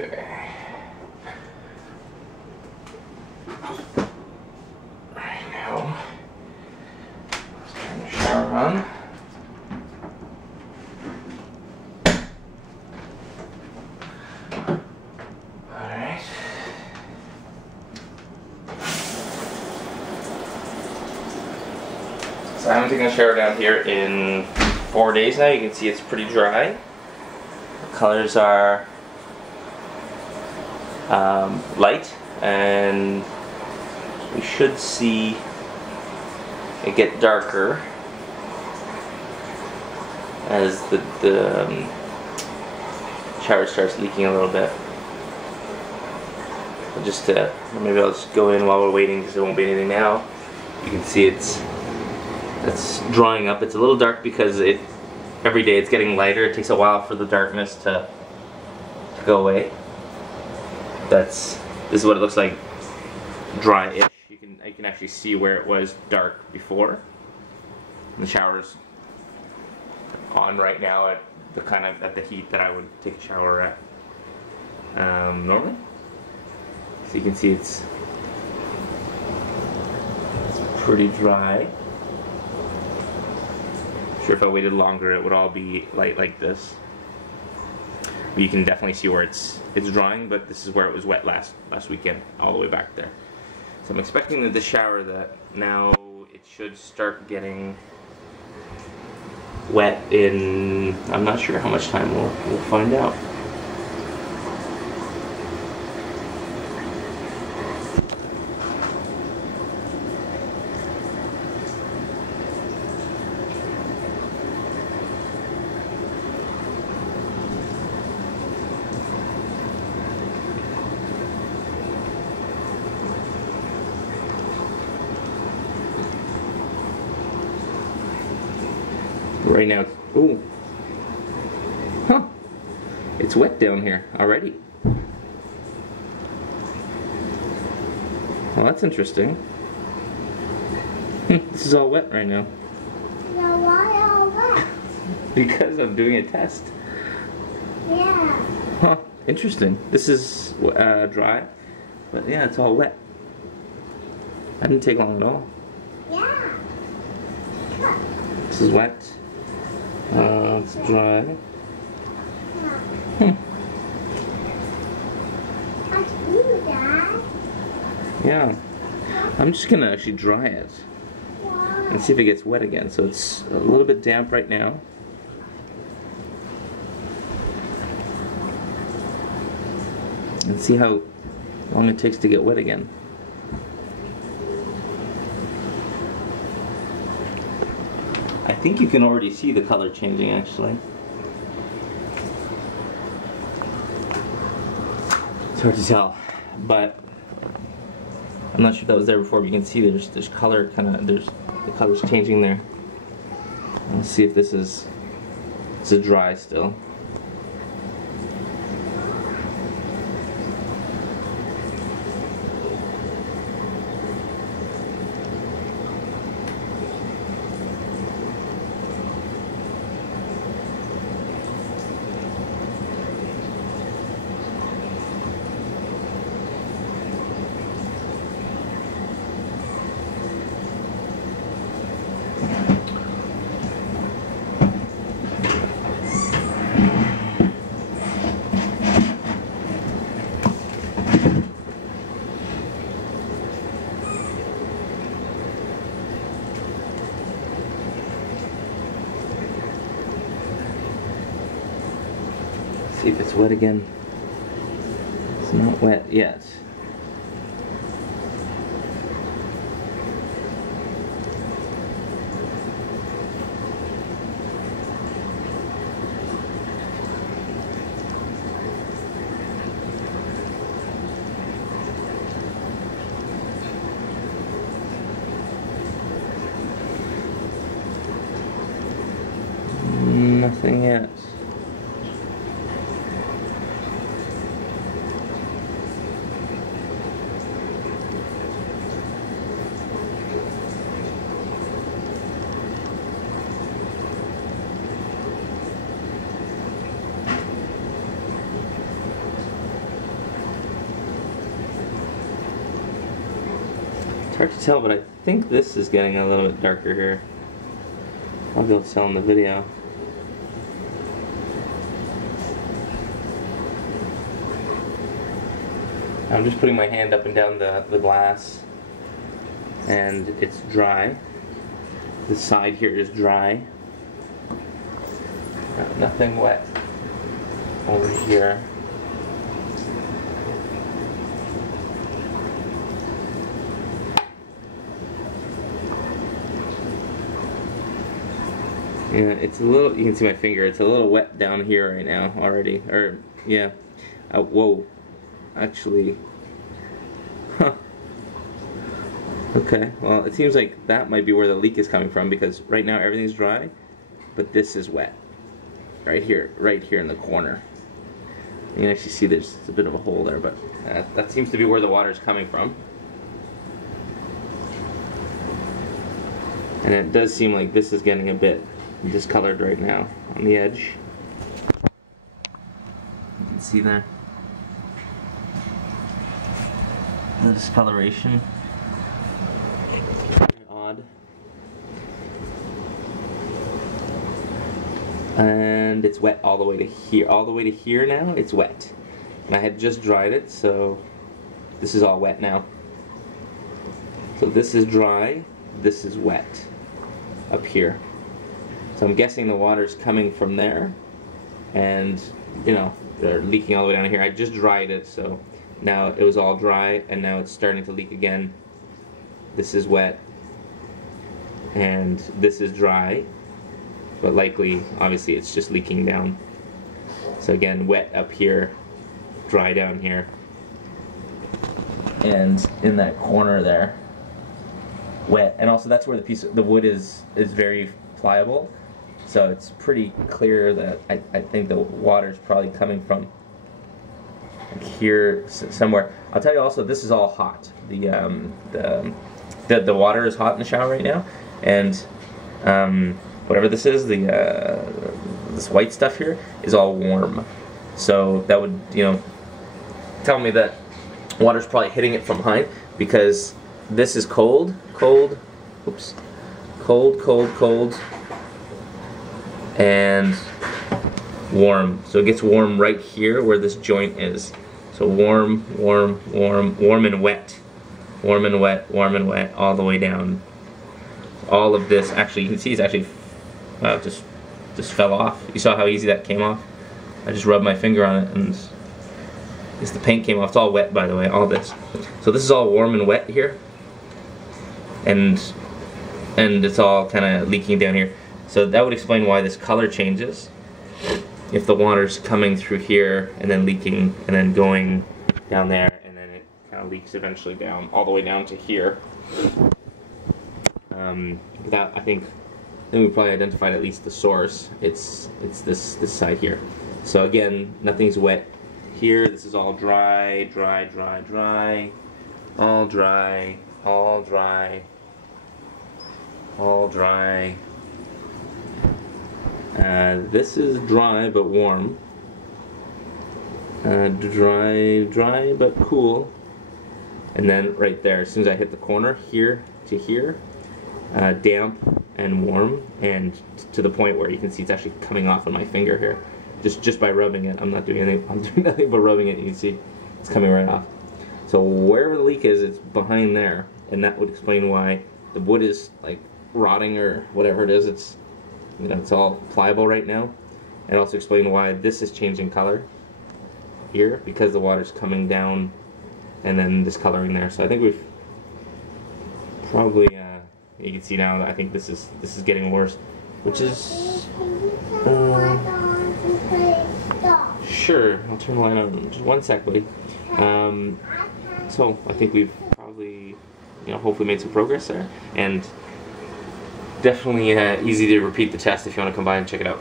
Okay. Right now, let's turn the shower on. Alright. So I haven't taken a shower down here in 4 days now. You can see it's pretty dry. The colors are light, and we should see it get darker as the shower starts leaking a little bit. Just maybe I'll just go in while we're waiting because there won't be anything now. You can see it's drying up. It's a little dark because every day it's getting lighter. It takes a while for the darkness to go away. This is what it looks like dry-ish. You can actually see where it was dark before. And the shower's on right now at the heat that I would take a shower at normally. So you can see it's pretty dry. I'm sure if I waited longer it would all be light like this. But you can definitely see where it's drying, but this is where it was wet last weekend, all the way back there. So I'm expecting that the shower that now it should start getting wet in, I'm not sure how much time, we'll find out. Right now, ooh, huh, it's wet down here already. Well, that's interesting. This is all wet right now. Yeah, why all wet? Because I'm doing a test. Yeah. Huh, interesting. This is dry, but yeah, it's all wet. That didn't take long at all. Yeah. Look. This is wet. It's dry. Yeah. That's you, Dad. Yeah. I'm just gonna actually dry it Why? and see if it gets wet again. So it's a little bit damp right now. And see how long it takes to get wet again. I think you can already see the color changing actually. It's hard to tell, but I'm not sure if that was there before, but you can see there's color the color's changing there. Let's see if this is dry still. See if it's wet again. It's not wet yet. Nothing yet. hard to tell, but I think this is getting a little bit darker here. I'll be able to tell in the video. I'm just putting my hand up and down the glass, and it's dry. The side here is dry. Nothing wet over here. Yeah, it's a little, you can see my finger, it's a little wet down here right now already. Or, yeah. Whoa. Actually. Huh. Okay, well, it seems like that might be where the leak is coming from, because right now everything's dry, but this is wet. Right here in the corner. You can actually see there's a bit of a hole there, but that seems to be where the water is coming from. And it does seem like this is getting a bit discolored right now on the edge. You can see there the discoloration. Very odd. And it's wet all the way to here. All the way to here now, it's wet. And I had just dried it, so this is all wet now. So this is dry, this is wet up here. So I'm guessing the water's coming from there, and you know, they're leaking all the way down here. I just dried it, so now it was all dry, and now it's starting to leak again. This is wet, and this is dry, but likely, obviously, it's just leaking down. So again, wet up here, dry down here, and in that corner there, wet. And also that's where the wood is very pliable. So it's pretty clear that I think the water's probably coming from here somewhere. I'll tell you also, this is all hot. The water is hot in the shower right now, and whatever this is, this white stuff here is all warm. So that would, you know, tell me that water's probably hitting it from behind, because this is cold, oops, cold, and warm. So it gets warm right here where this joint is. So warm and wet. Warm and wet, all the way down. All of this, actually, you can see it's actually just fell off. You saw how easy that came off? I just rubbed my finger on it, and the paint came off. It's all wet, by the way, all this. So this is all warm and wet here. And it's all kind of leaking down here. So that would explain why this color changes. If the water's coming through here and then leaking and then going down there, and then it kind of leaks eventually down all the way down to here. That I think then we probably identified at least the source. It's this side here. So again, nothing's wet here. This is all dry, all dry, all dry, all dry. This is dry but warm. Dry but cool. And then right there, as soon as I hit the corner, here to here, damp and warm, and to the point where you can see it's actually coming off on my finger here. Just by rubbing it. I'm not doing anything. I'm doing nothing but rubbing it. You can see it's coming right off. So wherever the leak is, it's behind there, and that would explain why the wood is like rotting or whatever it is. It's, you know, it's all pliable right now, and also explain why this is changing color here, because the water's coming down and then discoloring there. So I think we've probably you can see now that I think this is getting worse, which is sure. I'll turn the light on just one sec, buddy. So I think we've probably, you know, hopefully made some progress there, and definitely easy to repeat the test if you want to come by and check it out.